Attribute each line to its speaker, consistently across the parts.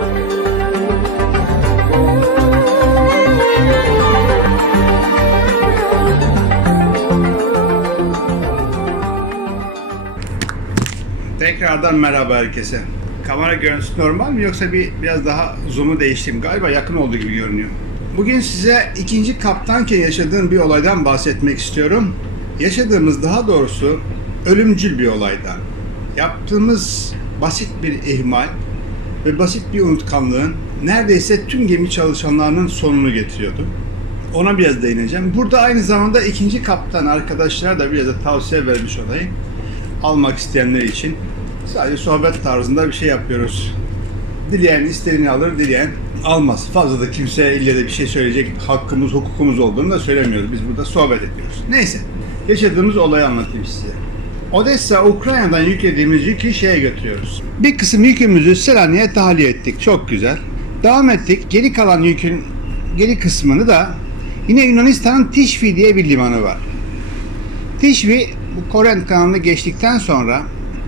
Speaker 1: Tekrardan merhaba herkese. Kamera görüntüsü normal mi yoksa bir biraz daha zoom'u değiştireyim? Galiba yakın olduğu gibi görünüyor. Bugün size ikinci kaptanken yaşadığım bir olaydan bahsetmek istiyorum. Yaşadığımız daha doğrusu ölümcül bir olaydan. Yaptığımız basit bir ihmal ve basit bir unutkanlığın neredeyse tüm gemi çalışanlarının sonunu getiriyordu. Ona biraz değineceğim. Burada aynı zamanda ikinci kaptan arkadaşlara da biraz da tavsiye vermiş olayım almak isteyenler için sadece sohbet tarzında bir şey yapıyoruz. Dileyen istediğini alır, dileyen almaz. Fazla da kimse ille de bir şey söyleyecek hakkımız, hukukumuz olduğunu da söylemiyoruz. Biz burada sohbet ediyoruz. Neyse, yaşadığımız olayı anlatayım size. Odessa, Ukrayna'dan yüklediğimiz yükü şeye götürüyoruz. Bir kısım yükümüzü Selanik'e tahliye ettik. Çok güzel. Devam ettik. Geri kalan yükün geri kısmını da yine Yunanistan'ın Tişvi diye bir limanı var. Tişvi bu Korent kanalını geçtikten sonra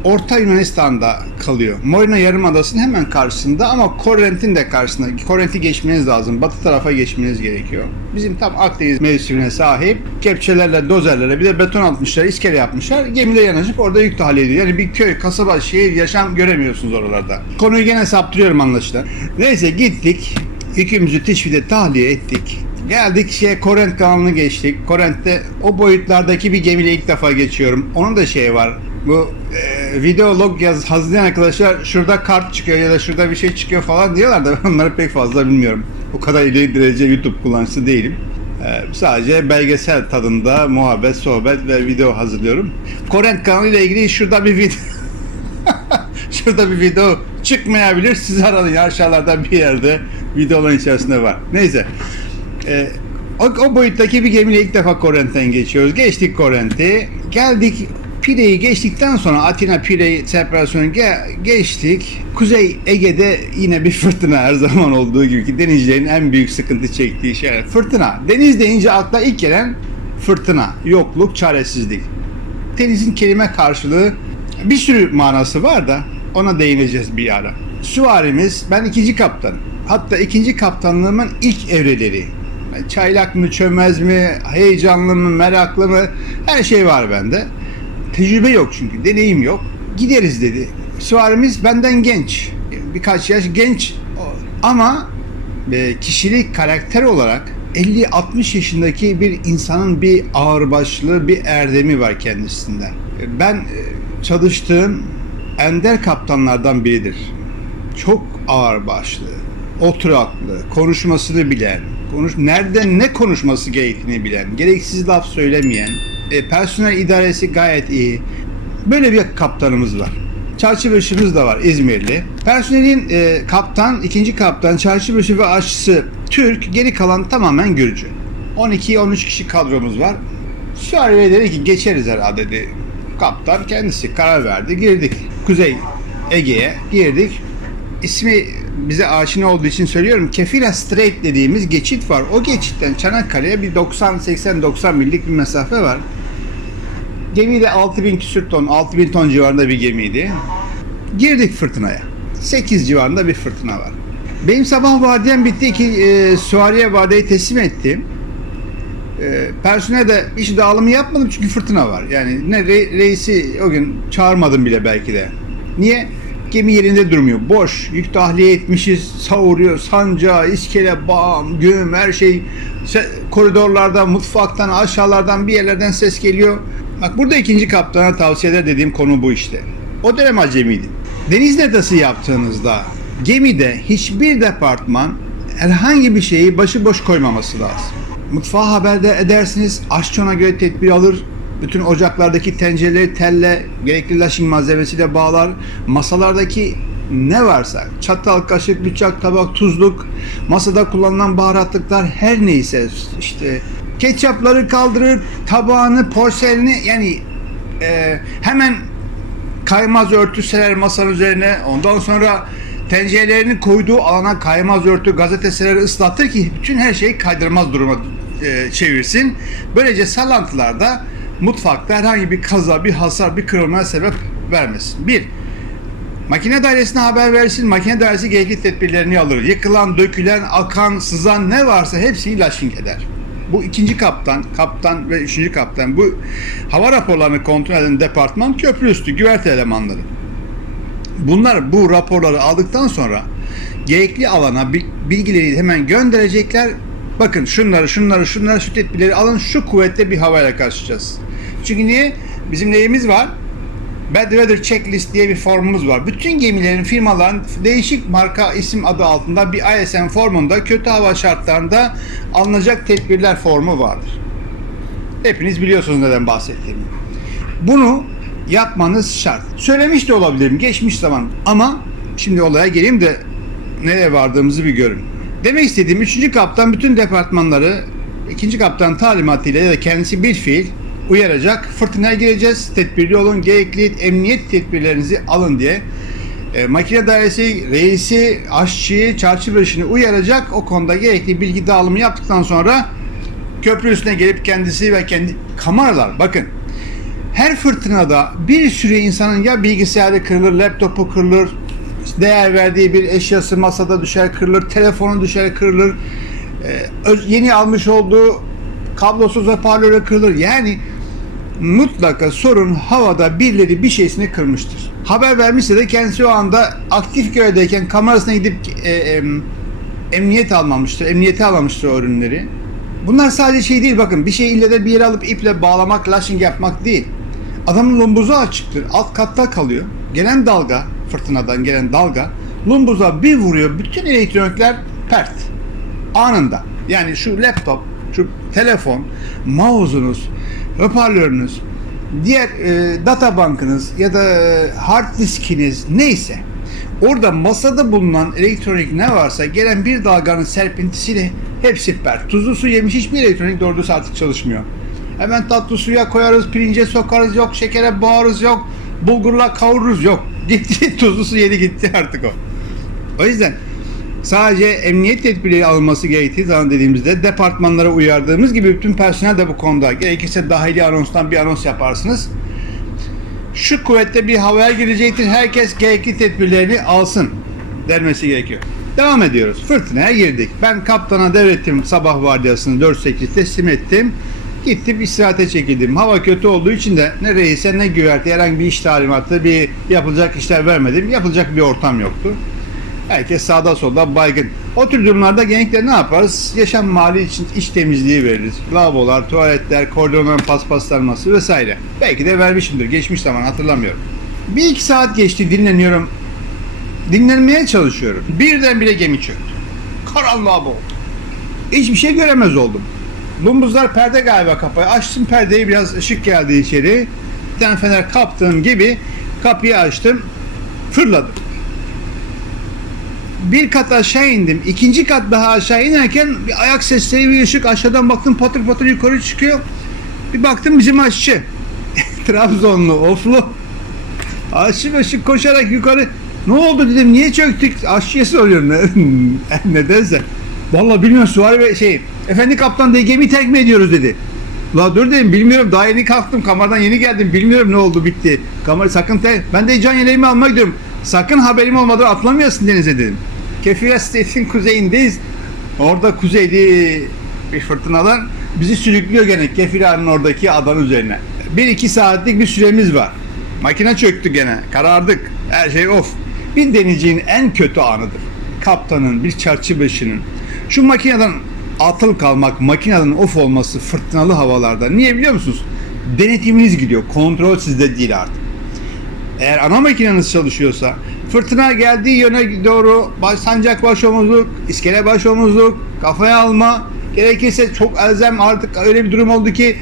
Speaker 1: Orta Yunanistan'da kalıyor. Morina Yarımadası'nın hemen karşısında ama Korent'in de karşısında. Korent'i geçmeniz lazım. Batı tarafa geçmeniz gerekiyor. Bizim tam Akdeniz mevsimine sahip kepçelerle, dozerlere bir de beton atmışlar, iskele yapmışlar. Gemide yanaşıp orada yük tahliye ediyor. Yani bir köy, kasaba, şehir, yaşam göremiyorsunuz oralarda. Konuyu gene saptırıyorum anlaşılan. Neyse gittik. Yükümüzü Tişvi'de tahliye ettik. Geldik şeye Korent kanalını geçtik. Korent'te o boyutlardaki bir gemiyle ilk defa geçiyorum. Onun da şeyi var. Bu e, video log yaz hazırlayan arkadaşlar şurada kart çıkıyor ya da şurada bir şey çıkıyor falan diyorlar da ben onları pek fazla bilmiyorum. O kadar ileri derece YouTube kullanıcısı değilim. E, sadece belgesel tadında muhabbet, sohbet ve video hazırlıyorum. Korent kanalıyla ilgili şurada bir video Şurada bir video çıkmayabilir. Siz arayın aşağılarda bir yerde videoların içerisinde var. Neyse. Ee, o, o boyuttaki bir gemiyle ilk defa Korent'ten geçiyoruz. Geçtik Korent'i. Geldik Pire'yi geçtikten sonra Atina Pire separasyonu ge- geçtik. Kuzey Ege'de yine bir fırtına her zaman olduğu gibi ki denizcilerin en büyük sıkıntı çektiği şey fırtına. Deniz deyince akla ilk gelen fırtına, yokluk, çaresizlik. Denizin kelime karşılığı bir sürü manası var da ona değineceğiz bir ara. Süvarimiz, ben ikinci kaptan. Hatta ikinci kaptanlığımın ilk evreleri. Çaylak mı, çömez mi, heyecanlı mı, meraklı mı her şey var bende. Tecrübe yok çünkü, deneyim yok. Gideriz dedi. Süvarimiz benden genç. Birkaç yaş genç ama e, kişilik, karakter olarak 50-60 yaşındaki bir insanın bir ağırbaşlı, bir erdemi var kendisinden. Ben e, çalıştığım ender kaptanlardan biridir. Çok ağırbaşlı, oturaklı, konuşmasını bilen, konuş nereden ne konuşması gerektiğini bilen, gereksiz laf söylemeyen, e, personel idaresi gayet iyi. Böyle bir kaptanımız var. Çarşıbaşımız da var İzmirli. Personelin e, kaptan, ikinci kaptan, çarşıbaşı ve aşçısı Türk, geri kalan tamamen Gürcü. 12-13 kişi kadromuz var. Süvariye dedi ki geçeriz herhalde dedi. Kaptan kendisi karar verdi. Girdik Kuzey Ege'ye girdik. İsmi bize aşina olduğu için söylüyorum. Kefira Strait dediğimiz geçit var. O geçitten Çanakkale'ye bir 90-80-90 millik bir mesafe var. Gemi de 6000 küsür ton, 6000 ton civarında bir gemiydi. Girdik fırtınaya. 8 civarında bir fırtına var. Benim sabah vardiyam bitti ki e, Suariye vardiyayı teslim ettim. E, personel de hiç dağılımı yapmadım çünkü fırtına var. Yani ne re- reisi o gün çağırmadım bile belki de. Niye? Gemi yerinde durmuyor. Boş. Yük tahliye etmişiz. Savuruyor. Sancağı, iskele, bağım, göğüm her şey. Se- koridorlardan, mutfaktan, aşağılardan bir yerlerden ses geliyor. Bak burada ikinci kaptana tavsiyeler dediğim konu bu işte. O dönem acemiydim. Deniz netası yaptığınızda gemide hiçbir departman herhangi bir şeyi başıboş koymaması lazım. Mutfağa haberde edersiniz, aşçı ona göre tedbir alır, bütün ocaklardaki tencereleri telle, gerekli laşing malzemesiyle bağlar, masalardaki ne varsa, çatal, kaşık, bıçak, tabak, tuzluk, masada kullanılan baharatlıklar her neyse işte ketçapları kaldırır, tabağını, porseleni yani e, hemen kaymaz örtü serer masanın üzerine. Ondan sonra tencerelerini koyduğu alana kaymaz örtü, gazete serer ıslatır ki bütün her şeyi kaydırmaz duruma e, çevirsin. Böylece sallantılarda mutfakta herhangi bir kaza, bir hasar, bir kırılmaya sebep vermesin. Bir, Makine dairesine haber versin, makine dairesi gerekli tedbirlerini alır. Yıkılan, dökülen, akan, sızan ne varsa hepsini laşing eder. Bu ikinci kaptan, kaptan ve üçüncü kaptan bu hava raporlarını kontrol eden departman köprü üstü güverte elemanları. Bunlar bu raporları aldıktan sonra gerekli alana bil- bilgileri hemen gönderecekler. Bakın şunları, şunları, şunları, şu tedbirleri alın, şu kuvvette bir havayla karşılaşacağız. Çünkü niye? Bizim neyimiz var? Bad Weather Checklist diye bir formumuz var. Bütün gemilerin, firmaların değişik marka isim adı altında bir ISM formunda kötü hava şartlarında alınacak tedbirler formu vardır. Hepiniz biliyorsunuz neden bahsettiğimi. Bunu yapmanız şart. Söylemiş de olabilirim geçmiş zaman ama şimdi olaya geleyim de nereye vardığımızı bir görün. Demek istediğim 3. kaptan bütün departmanları 2. kaptan talimatıyla ya da kendisi bir fiil uyaracak. Fırtınaya gireceğiz. Tedbirli olun. Gerekli emniyet tedbirlerinizi alın diye. E, makine dairesi, reisi, aşçıyı, çarşı uyaracak. O konuda gerekli bilgi dağılımı yaptıktan sonra köprü üstüne gelip kendisi ve kendi kameralar bakın her fırtınada bir sürü insanın ya bilgisayarı kırılır, laptopu kırılır, değer verdiği bir eşyası masada düşer kırılır, telefonu düşer kırılır, öz- yeni almış olduğu kablosuz hoparlörü kırılır. Yani mutlaka sorun havada birileri bir şeysini kırmıştır. Haber vermişse de kendisi o anda aktif görevdeyken kamerasına gidip e, e, emniyet almamıştır, emniyete almamıştır o ürünleri. Bunlar sadece şey değil bakın bir şey ille de bir yere alıp iple bağlamak, lashing yapmak değil. Adamın lumbuzu açıktır. Alt katta kalıyor. Gelen dalga, fırtınadan gelen dalga lumbuza bir vuruyor. Bütün elektronikler pert. Anında. Yani şu laptop, şu telefon, mouse'unuz, hoparlörünüz, diğer e, data bankınız ya da e, hard diskiniz neyse orada masada bulunan elektronik ne varsa gelen bir dalganın serpintisiyle hepsi pert. Tuzlu su yemiş hiçbir elektronik doğru artık çalışmıyor. Hemen tatlı suya koyarız, pirince sokarız yok, şekere boğarız yok, bulgurla kavururuz yok. Gitti tuzlu su yedi gitti artık o. O yüzden sadece emniyet tedbirleri alınması gerektiği zaman dediğimizde departmanlara uyardığımız gibi bütün personel de bu konuda gerekirse dahili anonstan bir anons yaparsınız. Şu kuvvette bir havaya girecektir. Herkes gerekli tedbirlerini alsın denmesi gerekiyor. Devam ediyoruz. Fırtınaya girdik. Ben kaptana devrettim sabah vardiyasını 4-8 teslim ettim. Gittim istirahate çekildim. Hava kötü olduğu için de ne reise ne güverte herhangi bir iş talimatı, bir yapılacak işler vermedim. Yapılacak bir ortam yoktu. Herkes sağda solda baygın. O tür durumlarda genellikle ne yaparız? Yaşam mali için iç temizliği veririz. Lavabolar, tuvaletler, koridorların paspaslanması vesaire. Belki de vermişimdir. Geçmiş zaman hatırlamıyorum. Bir iki saat geçti dinleniyorum. Dinlenmeye çalışıyorum. Birdenbire gemi çöktü. Karanlığa boğuldu. Hiçbir şey göremez oldum. Lumbuzlar perde galiba kapıyı. Açtım perdeyi biraz ışık geldi içeri. Bir tane fener kaptığım gibi kapıyı açtım. Fırladım bir kat aşağı indim. İkinci kat daha aşağı inerken bir ayak sesleri bir ışık aşağıdan baktım patır patır yukarı çıkıyor. Bir baktım bizim aşçı. Trabzonlu, oflu. Aşçı ışık koşarak yukarı. Ne oldu dedim niye çöktük? Aşçıya soruyorum. Ne- Nedense. Vallahi bilmiyorum Suvari Bey şey. Efendi kaptan diye gemi terk mi ediyoruz dedi. La dur dedim bilmiyorum daha yeni kalktım kamerdan yeni geldim bilmiyorum ne oldu bitti. Kamera sakın te ben de can yeleğimi almak gidiyorum. Sakın haberim olmadan atlamayasın denize dedim. Kefira State'in kuzeyindeyiz. Orada kuzeyli bir fırtınalar bizi sürüklüyor gene Kefira'nın oradaki adanın üzerine. Bir iki saatlik bir süremiz var. Makine çöktü gene. Karardık. Her şey off. Bir denizcinin en kötü anıdır. Kaptanın, bir çarşı başının. Şu makineden atıl kalmak, makineden off olması fırtınalı havalarda. Niye biliyor musunuz? Denetiminiz gidiyor. Kontrol sizde değil artık. Eğer ana makineniz çalışıyorsa fırtına geldiği yöne doğru baş, sancak baş omuzluk, iskele baş omuzluk, kafaya alma gerekirse çok elzem artık öyle bir durum oldu ki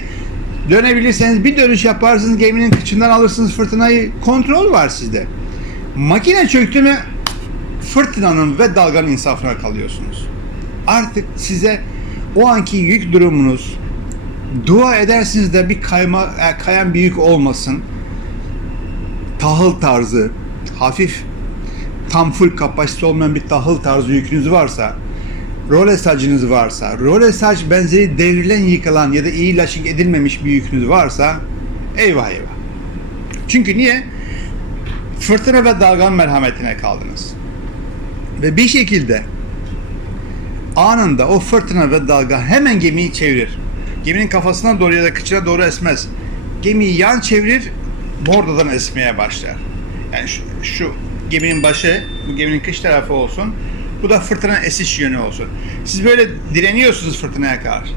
Speaker 1: dönebilirseniz bir dönüş yaparsınız geminin kıçından alırsınız fırtınayı kontrol var sizde. Makine çöktü mü fırtınanın ve dalganın insafına kalıyorsunuz. Artık size o anki yük durumunuz dua edersiniz de bir kayma, e, kayan bir yük olmasın tahıl tarzı, hafif tam full kapasite olmayan bir tahıl tarzı yükünüz varsa, role sacınız varsa, role sac benzeri devrilen yıkılan ya da iyi laşık edilmemiş bir yükünüz varsa eyvah eyvah. Çünkü niye? fırtına ve dalganın merhametine kaldınız. Ve bir şekilde anında o fırtına ve dalga hemen gemiyi çevirir. Geminin kafasına doğru ya da kıçına doğru esmez. Gemiyi yan çevirir, bordodan esmeye başlar. Yani şu, şu geminin başı, bu geminin kış tarafı olsun. Bu da fırtına esiş yönü olsun. Siz böyle direniyorsunuz fırtınaya karşı.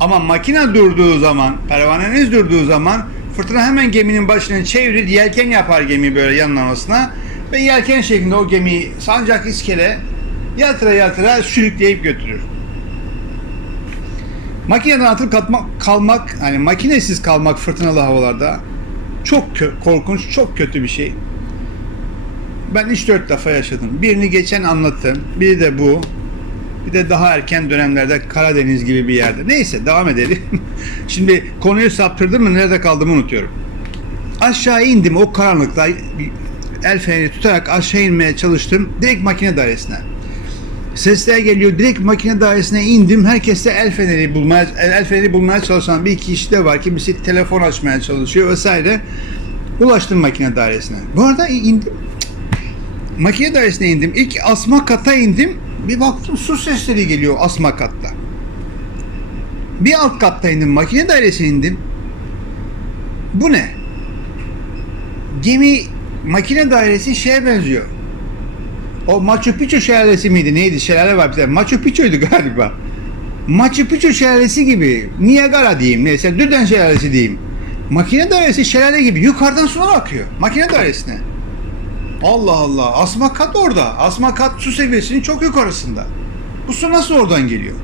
Speaker 1: Ama makine durduğu zaman, pervaneniz durduğu zaman fırtına hemen geminin başını çevirir, yelken yapar gemi böyle yanlamasına ve yelken şeklinde o gemiyi sancak iskele yatıra yatıra sürükleyip götürür. Makineden atılıp kalmak, hani makinesiz kalmak fırtınalı havalarda çok kö- korkunç, çok kötü bir şey. Ben 3-4 defa yaşadım. Birini geçen anlattım. Biri de bu. Bir de daha erken dönemlerde Karadeniz gibi bir yerde. Neyse devam edelim. Şimdi konuyu saptırdım mı nerede kaldığımı unutuyorum. Aşağı indim o karanlıkta el feneri tutarak aşağı inmeye çalıştım. Direkt makine dairesine. Sesler geliyor. Direkt makine dairesine indim. Herkes de el feneri bulmaya, el, feneri bulmaya çalışan bir iki kişi de var. Kimisi telefon açmaya çalışıyor vesaire. Ulaştım makine dairesine. Bu arada indim. Makine dairesine indim. İlk asma kata indim. Bir baktım su sesleri geliyor asma katta. Bir alt katta indim. Makine dairesine indim. Bu ne? Gemi makine dairesi şeye benziyor. O Machu Picchu şelalesi miydi? Neydi? Şelale var tane. Machu Picchu'ydu galiba. Machu Picchu şelalesi gibi. Niagara diyeyim. Neyse. Düden şelalesi diyeyim. Makine dairesi şelale gibi. Yukarıdan sular akıyor. Makine dairesine. Allah Allah. Asma kat orada. Asma kat su seviyesinin çok yukarısında. Bu su nasıl oradan geliyor?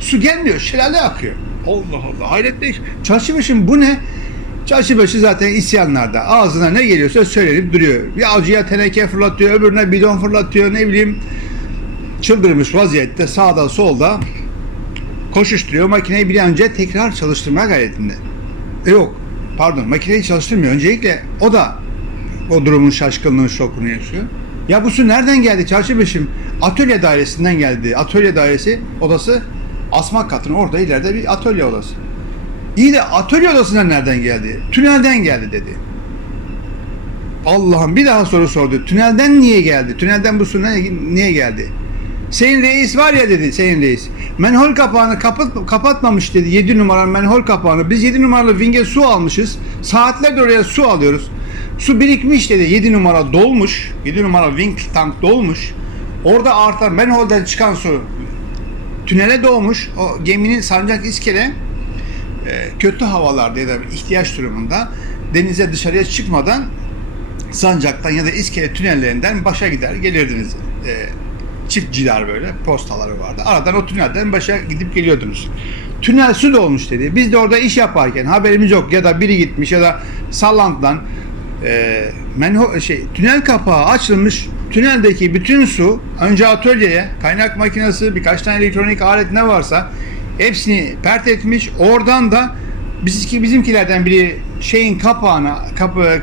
Speaker 1: Su gelmiyor. Şelale akıyor. Allah Allah. Hayret değil. Çarşıbaşım bu ne? Çarşıbaşı zaten isyanlarda. Ağzına ne geliyorsa söylenip duruyor. Bir avcıya teneke fırlatıyor, öbürüne bidon fırlatıyor, ne bileyim çıldırmış vaziyette sağda solda koşuşturuyor. Makineyi bir an önce tekrar çalıştırma gayretinde. E yok, pardon makineyi çalıştırmıyor. Öncelikle o da o durumun şaşkınlığını, şokunu yaşıyor. Ya bu su nereden geldi çarşıbaşım? Atölye dairesinden geldi. Atölye dairesi odası asma katının orada ileride bir atölye odası. İyi de atölye odasından nereden geldi? Tünelden geldi dedi. Allah'ım bir daha soru sordu. Tünelden niye geldi? Tünelden bu su ne- niye geldi? Senin reis var ya dedi senin reis. Menhol kapağını kapat, kapatmamış dedi 7 numaralı menhol kapağını. Biz 7 numaralı vinge su almışız. Saatlerdir oraya su alıyoruz. Su birikmiş dedi 7 numara dolmuş. 7 numara wing tank dolmuş. Orada artar menholden çıkan su tünele doğmuş. O geminin sancak iskele kötü havalarda ya da ihtiyaç durumunda denize dışarıya çıkmadan sancaktan ya da iskele tünellerinden başa gider gelirdiniz. E, çift cilar böyle postaları vardı. Aradan o tünelden başa gidip geliyordunuz. Tünel su dolmuş dedi. Biz de orada iş yaparken haberimiz yok ya da biri gitmiş ya da sallantıdan e, menho şey tünel kapağı açılmış. Tüneldeki bütün su önce atölyeye, kaynak makinesi, birkaç tane elektronik alet ne varsa hepsini pert etmiş. Oradan da bizimki bizimkilerden biri şeyin kapağını kapı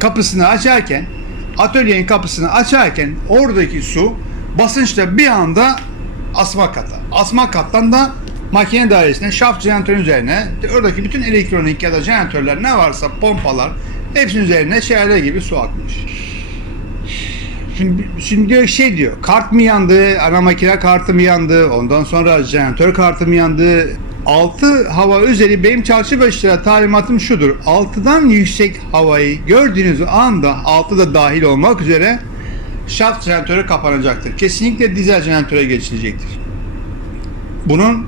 Speaker 1: kapısını açarken atölyenin kapısını açarken oradaki su basınçla bir anda asma kata. Asma kattan da makine dairesine, şaft jeneratörün üzerine oradaki bütün elektronik ya da jeneratörler ne varsa pompalar hepsinin üzerine şelale gibi su akmış. Şimdi, şimdi diyor şey diyor, kart mı yandı, ana makine kartı mı yandı, ondan sonra jeneratör kartı mı yandı. Altı hava üzeri benim çarşı başına talimatım şudur. Altıdan yüksek havayı gördüğünüz anda altı da dahil olmak üzere şaft jeneratörü kapanacaktır. Kesinlikle dizel jeneratöre geçilecektir. Bunun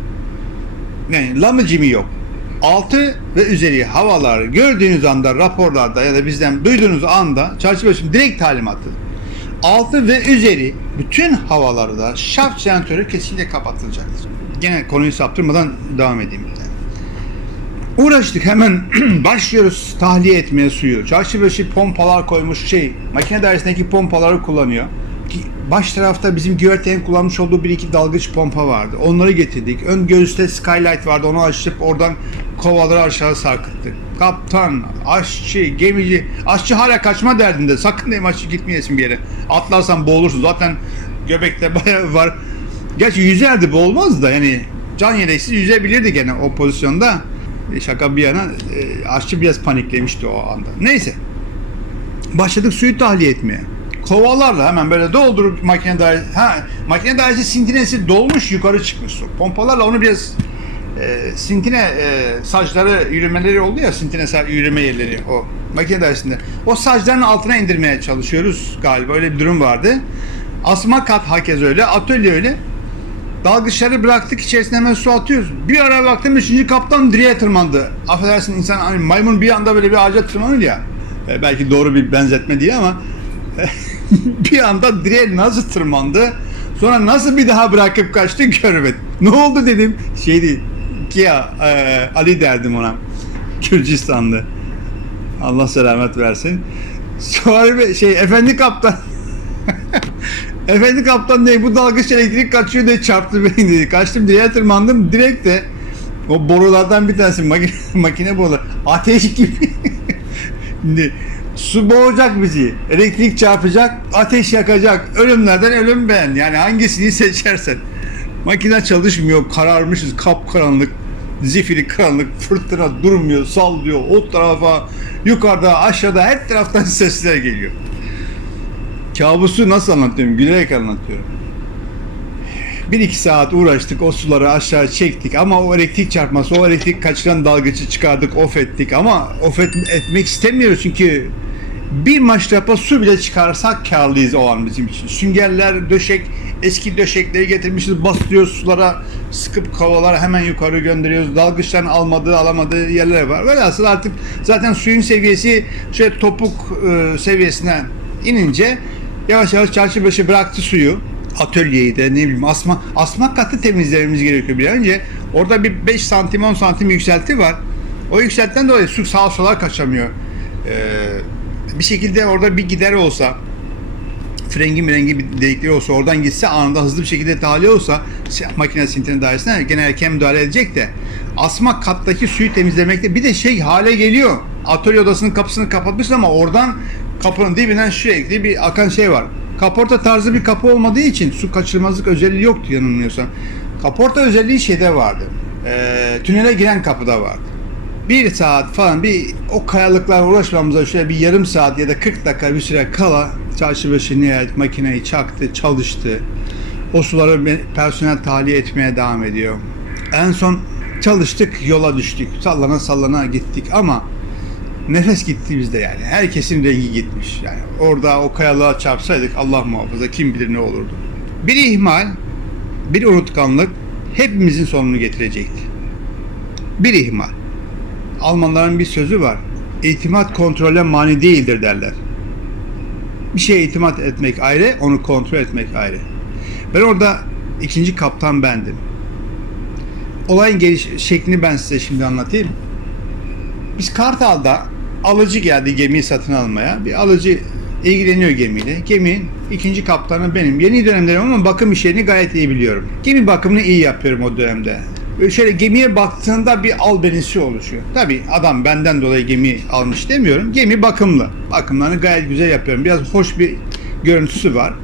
Speaker 1: yani lamıcımı yok. Altı ve üzeri havalar gördüğünüz anda raporlarda ya da bizden duyduğunuz anda çarşıbaşı direkt talimatı. Altı ve üzeri bütün havalarda şaft jeneratörü kesinlikle kapatılacaktır. Gene konuyu saptırmadan devam edeyim. Uğraştık hemen başlıyoruz tahliye etmeye suyu. Çarşıbaşı pompalar koymuş şey makine dairesindeki pompaları kullanıyor. Baş tarafta bizim güvertenin kullanmış olduğu bir iki dalgıç pompa vardı. Onları getirdik. Ön göğüste skylight vardı. Onu açıp oradan kovaları aşağı sarkıttık. Kaptan, aşçı, gemici. Aşçı hala kaçma derdinde. Sakın diyeyim aşçı gitmeyesin bir yere. Atlarsan boğulursun. Zaten göbekte bayağı var. Gerçi yüzerdi boğulmaz da yani can yedeksiz yüzebilirdi gene o pozisyonda. E, Şaka bir yana e, aşçı biraz paniklemişti o anda. Neyse. Başladık suyu tahliye etmeye. Kovalarla hemen böyle doldurup makine dairesi, ha makine dairesi sintinesi dolmuş yukarı çıkmış su. Pompalarla onu biraz e, sintine e, sacları yürümeleri oldu ya sintine yürüme yerleri o makine dairesinde. O sacların altına indirmeye çalışıyoruz galiba öyle bir durum vardı. Asma kat herkes öyle, atölye öyle. Dalgıçları bıraktık içerisine hemen su atıyoruz. Bir ara baktım üçüncü kaptan direğe tırmandı. Affedersin insan hani maymun bir anda böyle bir ağaca tırmanır ya. E, belki doğru bir benzetme değil ama bir anda direğe nasıl tırmandı? Sonra nasıl bir daha bırakıp kaçtı görmedim. Ne oldu dedim. Şeydi Kia e, Ali derdim ona. Gürcistanlı. Allah selamet versin. Sonra bir şey efendi kaptan Efendi kaptan değil bu dalgıç elektrik kaçıyor diye çarptı beni dedi. Kaçtım diye tırmandım direkt de o borulardan bir tanesi makine, makine boruları ateş gibi. Şimdi su boğacak bizi. Elektrik çarpacak, ateş yakacak. Ölümlerden ölüm ben. Yani hangisini seçersen. Makine çalışmıyor, kararmışız, kapkaranlık. Zifiri karanlık, fırtına durmuyor, sallıyor. O tarafa, yukarıda, aşağıda her taraftan sesler geliyor. Kabusu nasıl anlatıyorum? Gülerek anlatıyorum. Bir iki saat uğraştık, o suları aşağı çektik ama o elektrik çarpması, o elektrik kaçıran dalgıcı çıkardık, off ettik ama off et- etmek istemiyoruz çünkü bir maşrapa su bile çıkarsak karlıyız o an bizim için. Süngerler, döşek, eski döşekleri getirmişiz, bastırıyoruz sulara, sıkıp kovalara hemen yukarı gönderiyoruz. Dalgıçların almadığı, alamadığı yerler var. Velhasıl artık zaten suyun seviyesi şöyle topuk e, seviyesine inince yavaş yavaş çarşı başı bıraktı suyu. Atölyeyi de ne bileyim asma, asma katı temizlememiz gerekiyor bir önce. Orada bir 5 santim 10 santim yükselti var. O yükseltiden dolayı su sağa sola kaçamıyor. Ee, bir şekilde orada bir gider olsa frengi mirengi bir delikleri olsa oradan gitse anında hızlı bir şekilde tahliye olsa makine sintini dairesine gene erken müdahale edecek de asma kattaki suyu temizlemekte bir de şey hale geliyor. Atölye odasının kapısını kapatmışlar ama oradan kapının dibinden sürekli bir akan şey var. Kaporta tarzı bir kapı olmadığı için su kaçırmazlık özelliği yoktu yanılmıyorsam. Kaporta özelliği şeyde vardı. Ee, tünele giren kapıda vardı bir saat falan bir o kayalıklarla uğraşmamıza şöyle bir yarım saat ya da 40 dakika bir süre kala çarşı başı nihayet makineyi çaktı, çalıştı. O suları personel tahliye etmeye devam ediyor. En son çalıştık, yola düştük. Sallana sallana gittik ama nefes gitti bizde yani. Herkesin rengi gitmiş. Yani orada o kayalığa çarpsaydık Allah muhafaza kim bilir ne olurdu. Bir ihmal, bir unutkanlık hepimizin sonunu getirecekti. Bir ihmal. Almanların bir sözü var. İtimat kontrole mani değildir derler. Bir şeye itimat etmek ayrı, onu kontrol etmek ayrı. Ben orada ikinci kaptan bendim. Olayın geliş şeklini ben size şimdi anlatayım. Biz Kartal'da alıcı geldi gemiyi satın almaya. Bir alıcı ilgileniyor gemiyle. Geminin ikinci kaptanı benim. Yeni dönemlerim ama bakım işlerini gayet iyi biliyorum. Gemi bakımını iyi yapıyorum o dönemde. Şöyle gemiye baktığında bir albenisi oluşuyor. Tabi adam benden dolayı gemi almış demiyorum. Gemi bakımlı. Bakımlarını gayet güzel yapıyorum. Biraz hoş bir görüntüsü var.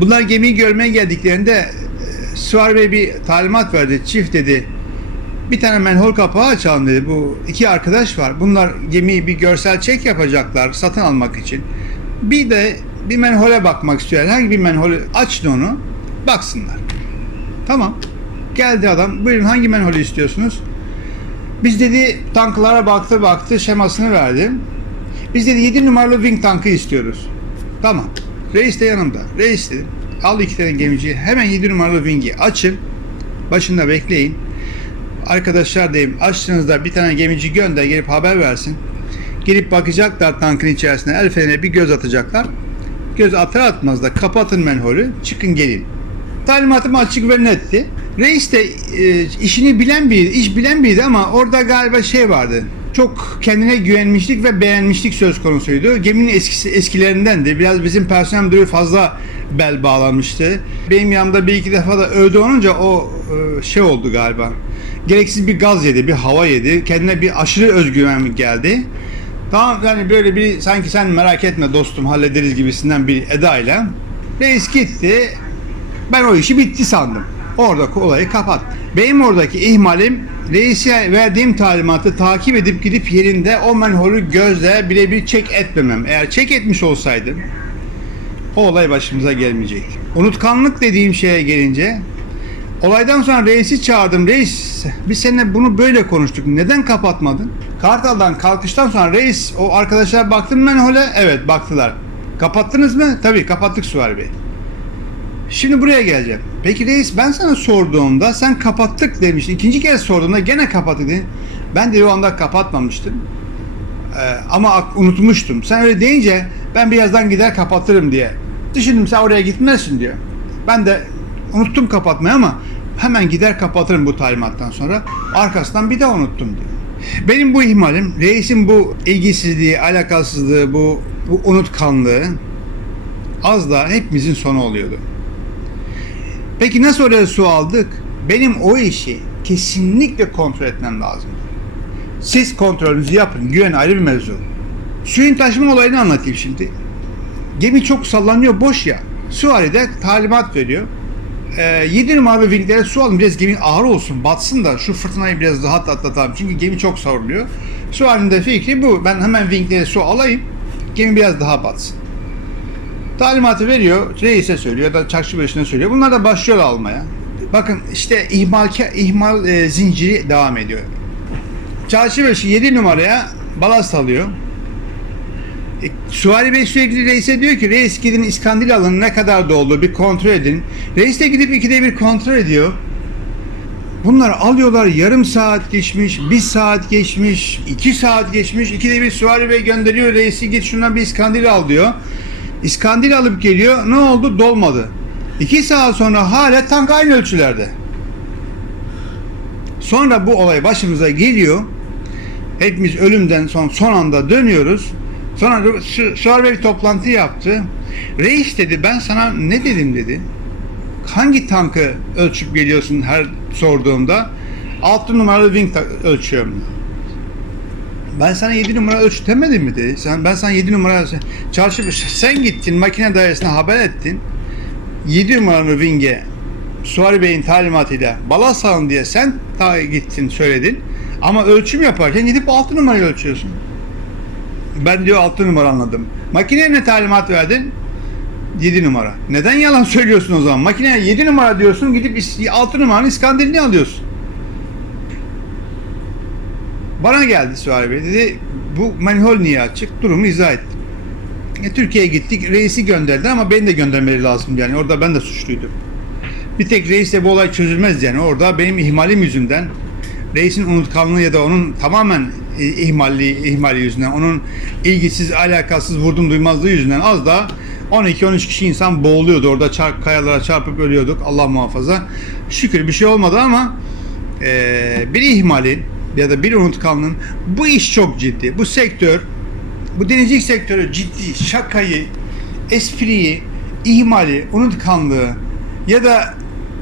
Speaker 1: Bunlar gemiyi görmeye geldiklerinde e, Suar Bey bir talimat verdi. Çift dedi bir tane menhol kapağı açalım dedi. Bu iki arkadaş var. Bunlar gemiyi bir görsel çek yapacaklar satın almak için. Bir de bir menhole bakmak istiyor. Herhangi bir menholü açtı onu. Baksınlar. Tamam. Geldi adam. Buyurun hangi menholü istiyorsunuz? Biz dedi tanklara baktı baktı şemasını verdi. Biz dedi 7 numaralı wing tankı istiyoruz. Tamam. Reis de yanımda. Reis dedim. Al iki tane gemiciyi. Hemen 7 numaralı wing'i açın. Başında bekleyin. Arkadaşlar diyeyim açtığınızda bir tane gemici gönder gelip haber versin. Gelip bakacaklar tankın içerisine el bir göz atacaklar. Göz atar atmaz da kapatın menholü çıkın gelin. Talimatım açık ve netti. Reis de e, işini bilen biriydi, iş bilen biriydi ama orada galiba şey vardı. Çok kendine güvenmişlik ve beğenmişlik söz konusuydu. Geminin eskisi eskilerindendi. Biraz bizim personel müdürü fazla bel bağlamıştı. Benim yanımda bir iki defa da övdü olunca o e, şey oldu galiba. Gereksiz bir gaz yedi, bir hava yedi. Kendine bir aşırı özgüven geldi. Tamam yani böyle bir sanki sen merak etme dostum hallederiz gibisinden bir edayla. Reis gitti. Ben o işi bitti sandım. Oradaki olayı kapat. Benim oradaki ihmalim reise verdiğim talimatı takip edip gidip yerinde o menholü gözle birebir çek etmemem. Eğer çek etmiş olsaydım o olay başımıza gelmeyecekti. Unutkanlık dediğim şeye gelince olaydan sonra reisi çağırdım. Reis biz seninle bunu böyle konuştuk. Neden kapatmadın? Kartal'dan kalkıştan sonra reis o arkadaşlar baktın menhole. Evet baktılar. Kapattınız mı? Tabii kapattık Suvar Bey. Şimdi buraya geleceğim. Peki reis ben sana sorduğumda sen kapattık demiştin. İkinci kez sorduğumda gene kapattık dedin. Ben de o anda kapatmamıştım. Ee, ama unutmuştum. Sen öyle deyince ben birazdan gider kapatırım diye. Düşündüm sen oraya gitmezsin diyor. Ben de unuttum kapatmayı ama hemen gider kapatırım bu talimattan sonra. Arkasından bir daha unuttum diyor. Benim bu ihmalim, reisin bu ilgisizliği, alakasızlığı, bu, bu unutkanlığı az da hepimizin sonu oluyordu. Peki nasıl oraya su aldık? Benim o işi kesinlikle kontrol etmem lazım. Siz kontrolünüzü yapın. Güven ayrı bir mevzu. Suyun taşıma olayını anlatayım şimdi. Gemi çok sallanıyor, boş ya. Süvari de talimat veriyor. Ee, 7 numaralı vinglere su alın biraz gemi ağır olsun batsın da şu fırtınayı biraz daha atlatalım. Çünkü gemi çok savruluyor. Süvarinin de fikri bu. Ben hemen vinglere su alayım. Gemi biraz daha batsın. Talimatı veriyor, reise söylüyor ya da çarşı başına söylüyor. Bunlar da başlıyor almaya. Bakın işte ihmal, ihmal e, zinciri devam ediyor. Çarşı başı 7 numaraya balast alıyor. E, Suvari Bey sürekli reise diyor ki reis gidin İskandil alın ne kadar doldu bir kontrol edin. Reis de gidip ikide bir kontrol ediyor. Bunlar alıyorlar yarım saat geçmiş, bir saat geçmiş, iki saat geçmiş. İkide bir Suvari Bey gönderiyor reisi git şundan bir İskandil al diyor. İskandil alıp geliyor. Ne oldu? Dolmadı. İki saat sonra hala tank aynı ölçülerde. Sonra bu olay başımıza geliyor. Hepimiz ölümden son, son anda dönüyoruz. Sonra Su- Suvar Bey bir toplantı yaptı. Reis dedi ben sana ne dedim dedi. Hangi tankı ölçüp geliyorsun her sorduğumda? 6 numaralı wing ölçüyorum. Ben sana 7 numara ölç demedim mi dedi. Sen, ben sana 7 numara çarşı sen gittin makine dairesine haber ettin. 7 numaralı wing'e Suvari Bey'in talimatıyla balast alın diye sen ta gittin söyledin. Ama ölçüm yaparken gidip 6 numarayı ölçüyorsun. Ben diyor 6 numara anladım. Makineye ne talimat verdin? 7 numara. Neden yalan söylüyorsun o zaman? Makineye 7 numara diyorsun gidip 6 numaranın iskandilini alıyorsun. Bana geldi Suvari Bey dedi bu manhol niye açık? Durumu izah ettim. E, Türkiye'ye gittik reisi gönderdi ama beni de göndermeleri lazım yani orada ben de suçluydum. Bir tek reisle bu olay çözülmez yani orada benim ihmalim yüzünden reisin unutkanlığı ya da onun tamamen e, ihmalli, ihmali yüzünden onun ilgisiz alakasız vurdum duymazlığı yüzünden az da 12-13 kişi insan boğuluyordu orada çarp, kayalara çarpıp ölüyorduk Allah muhafaza. Şükür bir şey olmadı ama e, bir ihmalin ya da bir unutkanlığın bu iş çok ciddi. Bu sektör bu denizcilik sektörü ciddi şakayı, espriyi, ihmali, unutkanlığı ya da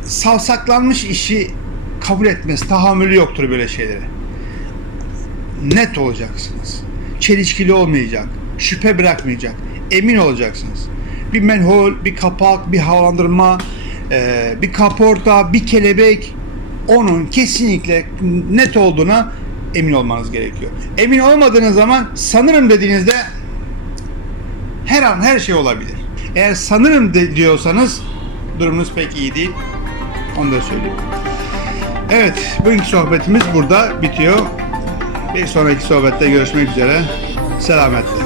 Speaker 1: savsaklanmış işi kabul etmez, tahammülü yoktur böyle şeylere. Net olacaksınız. Çelişkili olmayacak, şüphe bırakmayacak, emin olacaksınız. Bir menhol, bir kapak, bir havalandırma, bir kaporta, bir kelebek onun kesinlikle net olduğuna emin olmanız gerekiyor. Emin olmadığınız zaman sanırım dediğinizde her an her şey olabilir. Eğer sanırım de diyorsanız durumunuz pek iyi değil. Onu da söyleyeyim. Evet, bugünkü sohbetimiz burada bitiyor. Bir sonraki sohbette görüşmek üzere. Selametle.